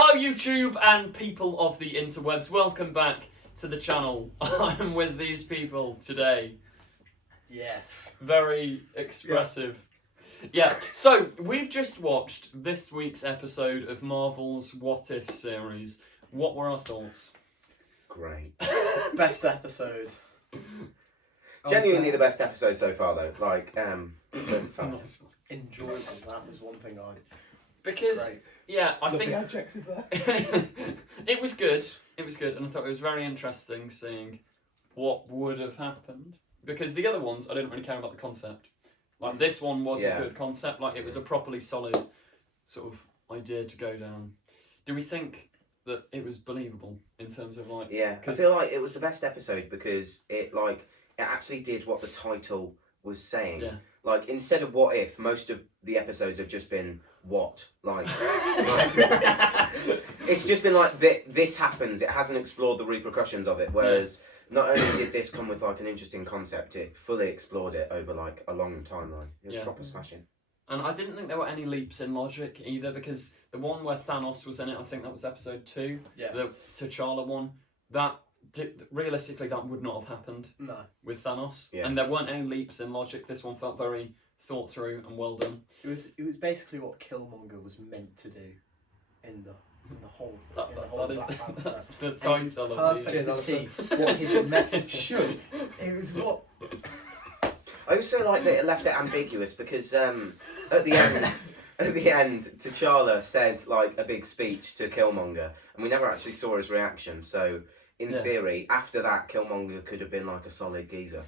Hello YouTube and people of the interwebs, welcome back to the channel. I'm with these people today. Yes. Very expressive. Yeah, so we've just watched this week's episode of Marvel's What If series. What were our thoughts? Great. Best episode. Genuinely the best episode so far though. Like, Enjoyable. That was one thing I... Because, Great. yeah, I Love think... the adjective there. It was good, and I thought it was very interesting seeing what would have happened. Because the other ones, I didn't really care about the concept. Like, this one was a good concept, like, it was a properly solid sort of idea to go down. Do we think that it was believable in terms of, like... Yeah, I feel like it was the best episode because it actually did what the title was saying. Yeah. Like, instead of what if, most of the episodes have just been what? Like, it's just been like, this happens, it hasn't explored the repercussions of it, whereas not only did this come with like an interesting concept, it fully explored it over like a long timeline. It was proper smashing. And I didn't think there were any leaps in logic either, because the one where Thanos was in it, I think that was episode 2, the T'Challa one, realistically that would not have happened with Thanos. Yeah. And there weren't any leaps in logic. This one felt very thought through and well done. It was basically what Killmonger was meant to do in the whole thing. That's the title of Perfect to see what his should. It was what... I also like that it left it ambiguous because at the end, T'Challa said like a big speech to Killmonger, and we never actually saw his reaction. So in theory, after that, Killmonger could have been like a solid geezer.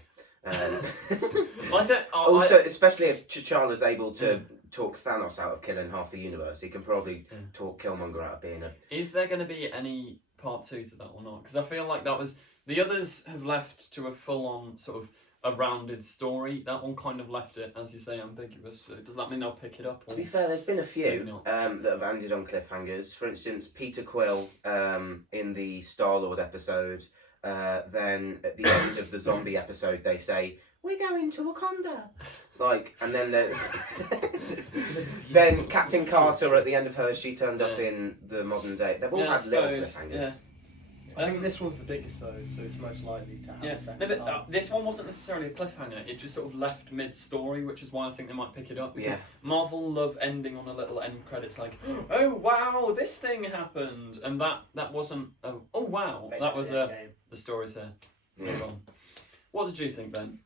Especially if T'Challa's able to talk Thanos out of killing half the universe, he can probably talk Killmonger out of being a... Is there going to be any part 2 to that or not? Because I feel like that was... The others have left to a full-on sort of a rounded story. That one kind of left it, as you say, ambiguous. So does that mean they'll pick it up? Or... To be fair, there's been a few that have ended on cliffhangers. For instance, Peter Quill in the Star-Lord episode. Then at the end of the zombie episode, they say, "We're going to Wakanda." Like, and then then Captain Carter at the end of hers, she turned up in the modern day. They've all had little cliffhangers. Yeah. I think this one's the biggest though, so it's most likely to have a second part. This one wasn't necessarily a cliffhanger, it just sort of left mid-story, which is why I think they might pick it up, because Marvel love ending on a little end credits like, oh wow, this thing happened, and that wasn't, oh wow, basically that was the story's here. Yeah. What did you think, Ben?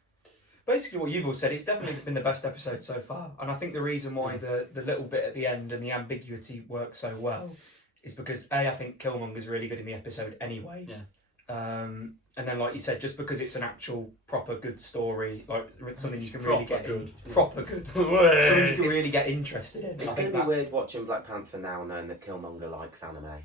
Basically what you've all said, it's definitely been the best episode so far, and I think the reason why the little bit at the end and the ambiguity works so well is because I think Killmonger's really good in the episode anyway. Yeah. And then, like you said, just because it's an actual proper good story, like something you can really get proper good, something you can really get interested in. It's going to be weird watching Black Panther now, knowing that Killmonger likes anime.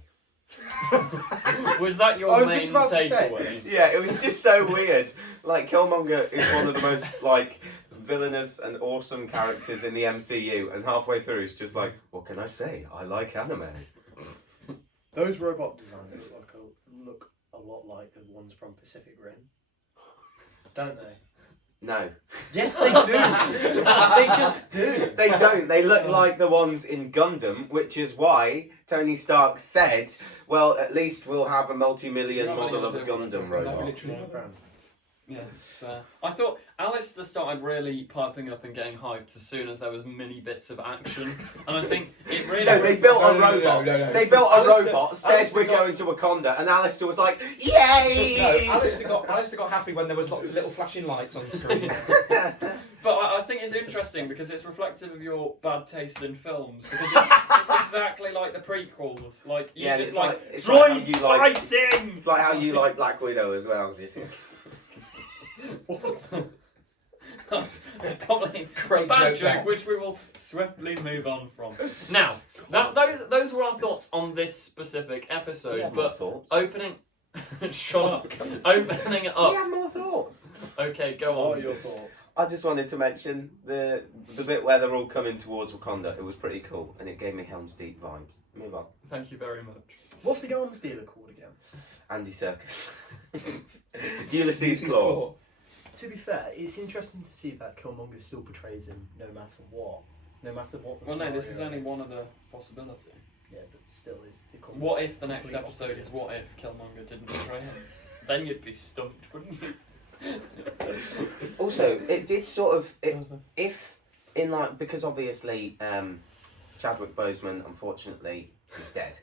Was that your main takeaway? Yeah, it was just so weird. Like, Killmonger is one of the most like villainous and awesome characters in the MCU, and halfway through he's just like, what can I say? I like anime. Those robot designs look a lot like the ones from Pacific Rim, don't they? No. Yes, they do. They just do. They don't. They look like the ones in Gundam, which is why Tony Stark said, well, at least we'll have a multi-million model of a Gundam robot. Yeah, fair. I thought Alistair started really piping up and getting hyped as soon as there was mini bits of action, and I think it really... No, they built a robot. No. They built a robot, says we're going to Wakanda, and Alistair was like, yay! No, Alistair got happy when there was lots of little flashing lights on the screen. But I think it's interesting because it's reflective of your bad taste in films, because it's exactly like the prequels. Like, you just like, droids fighting! It's like how you like Black Widow as well, do you see? What? That's probably a bad joke, which we will swiftly move on from. Now, those were our thoughts on this specific episode, but opening... Shut up. Opening it up. We have more thoughts. Okay, go on. What are your thoughts? I just wanted to mention the bit where they're all coming towards Wakanda. It was pretty cool, and it gave me Helm's Deep vibes. Move on. Thank you very much. What's the arms dealer called again? Andy Serkis. Ulysses Claw. To be fair, it's interesting to see that Killmonger still portrays him no matter what. No matter what the Well, no, this is scenario only one of the possibilities. Yeah, but still is the What if the next complete episode opposite. is what if Killmonger didn't betray him? Then you'd be stumped, wouldn't you? Also, it did sort of if in like because obviously Chadwick Boseman unfortunately is dead.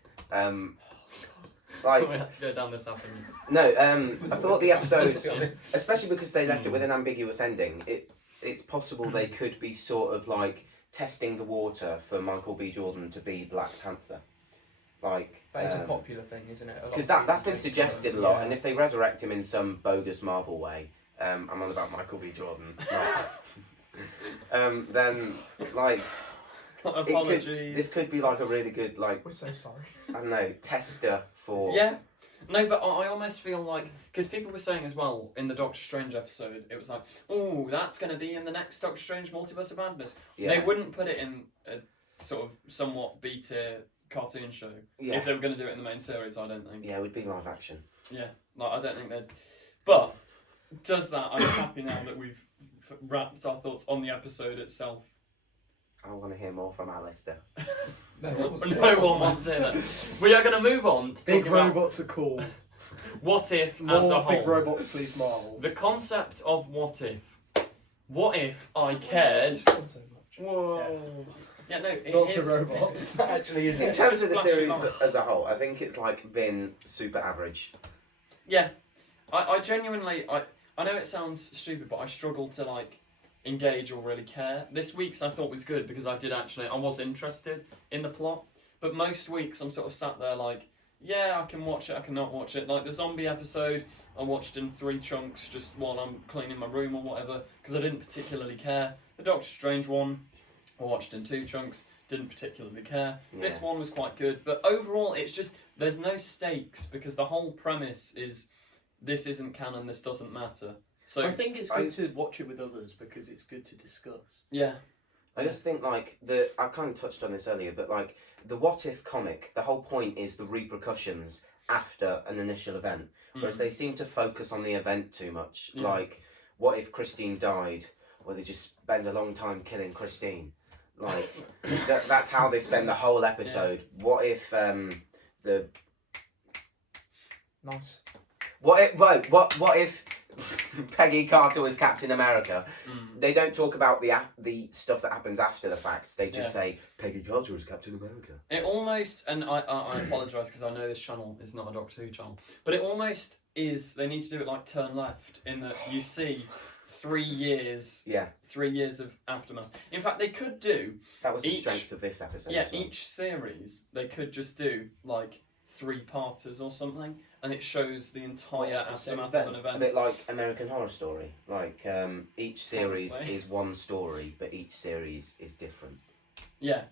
Like we had to go down this avenue. no, I thought the episode, To be honest. especially because they left it with an ambiguous ending. It's possible they could be sort of like testing the water for Michael B. Jordan to be Black Panther, like. That is a popular thing, isn't it? Because that's been suggested a lot, and if they resurrect him in some bogus Marvel way, I'm on about Michael B. Jordan, then like Apologies. this could be like a really good like We're so sorry. I don't know tester for Yeah. No, but I almost feel like because people were saying as well in the Doctor Strange episode, it was like, oh, that's going to be in the next Doctor Strange Multiverse of Madness. Yeah. They wouldn't put it in a sort of somewhat B-tier cartoon show Yeah. if they were going to do it in the main series. I don't think. Yeah, it would be live action. Yeah, like I don't think they'd. But does that? I'm happy now that we've wrapped our thoughts on the episode itself. I want to hear more from Alistair. No one wants to hear that. We are going to move on to Big talk about robots are cool. what if More as a whole. big robots, please, Marvel. The concept of what if. What if I cared? So much. Whoa. Yeah, no. Lots Here's- of robots. That actually is In it. terms of the Flashing series lights. as a whole, I think it's like been super average. Yeah, I genuinely I know it sounds stupid, but I struggle to like engage or really care. This week's I thought was good because I was interested in the plot. But most weeks I'm sort of sat there like, yeah, I can watch it, I cannot watch it. Like the zombie episode, I watched in 3 chunks just while I'm cleaning my room or whatever because I didn't particularly care. The Doctor Strange one, I watched in 2 chunks, didn't particularly care. This Yeah. one was quite good, but overall it's just there's no stakes because the whole premise is this isn't canon, this doesn't matter. So I think it's good to watch it with others because it's good to discuss. yeah, I just think like I kind of touched on this earlier, but like the What If comic, the whole point is the repercussions after an initial event, whereas they seem to focus on the event too much. Yeah. Like, what if Christine died? Well, they just spend a long time killing Christine. Like that's how they spend the whole episode. What if the Nice. what if Peggy Carter was Captain America? They don't talk about the stuff that happens after the fact. They just say Peggy Carter was Captain America. It almost, and I apologise because I know this channel is not a Doctor Who channel, but it almost is. They need to do it like Turn Left in that you see 3 years. Yeah. 3 years of aftermath. In fact, they could do. That was the Each- strength of this episode. Yeah, as well. each series they could just do like 3-parters or something, and it shows the entire What, the same aftermath of an event? A event. bit like American Horror Story. Like each series Probably. is one story, but each series is different. Yeah,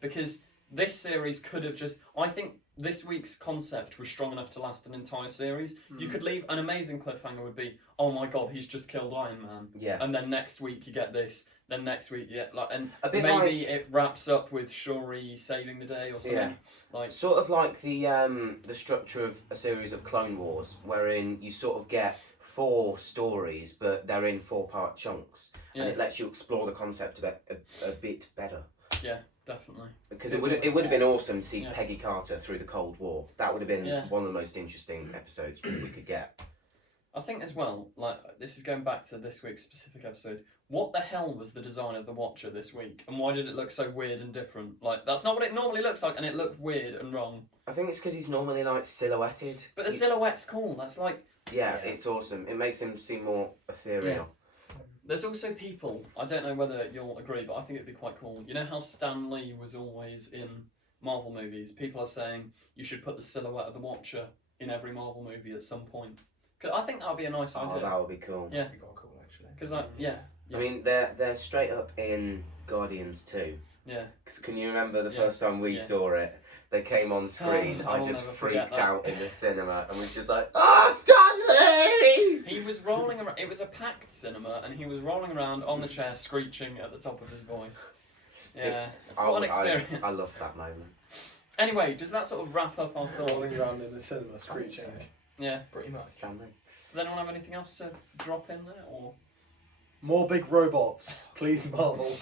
because this series could have just. I think this week's concept was strong enough to last an entire series. You could leave an amazing cliffhanger would be, oh my god, he's just killed Iron Man. Yeah. And then next week you get this. Then next week you get like, and A bit maybe it wraps up with Shuri saving the day or something. Yeah. Like Sort of like the structure of a series of Clone Wars, wherein you sort of get 4 stories, but they're in 4-part chunks, yeah, and it lets you explore the concept a bit better. yeah, definitely. Because it would have been awesome to see Yeah. Peggy Carter through the Cold War. That would have been Yeah. one of the most interesting episodes we could get. I think as well, like this is going back to this week's specific episode. What the hell was the design of the Watcher this week, and why did it look so weird and different? Like that's not what it normally looks like, and it looked weird and wrong. I think it's because he's normally like silhouetted. But the silhouette's cool. That's like Yeah, Yeah. it's awesome. It makes him seem more ethereal. there's also people. I don't know whether you'll agree, but I think it'd be quite cool. You know how Stan Lee was always in Marvel movies. People are saying you should put the silhouette of the Watcher in every Marvel movie at some point. 'Cause I think that would be a nice Oh, idea. that would be cool. Yeah. That'd be quite cool actually. Because I mean, they're straight up in Guardians 2. yeah. 'Cause can you remember the Yeah. first time we Yeah. saw it? They came on screen. I I will just never forget freaked that. out in the cinema and was just like, "Oh, Stanley!" He was rolling around. It was a packed cinema, and he was rolling around on the chair, screeching at the top of his voice. Yeah, what an experience. I loved that moment. Anyway, does that sort of wrap up our Rolling thoughts? around in the cinema screeching. Yeah. Pretty much. Stanley. Does anyone have anything else to drop in there, or? More big robots, please, Marvel.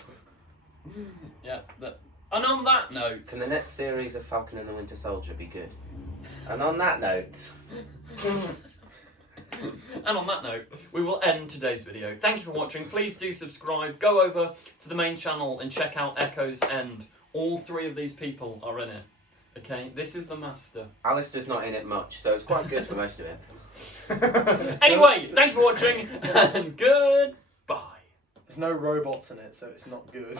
Yeah, that And on that note... Can the next series of Falcon and the Winter Soldier be good? And on that note... And on that note, we will end today's video. Thank you for watching. Please do subscribe. Go over to the main channel and check out Echo's End. All 3 of these people are in it. Okay, this is the master. Alistair's not in it much, so it's quite good for most of it. Anyway, thank you for watching, and goodbye. There's no robots in it, so it's not good.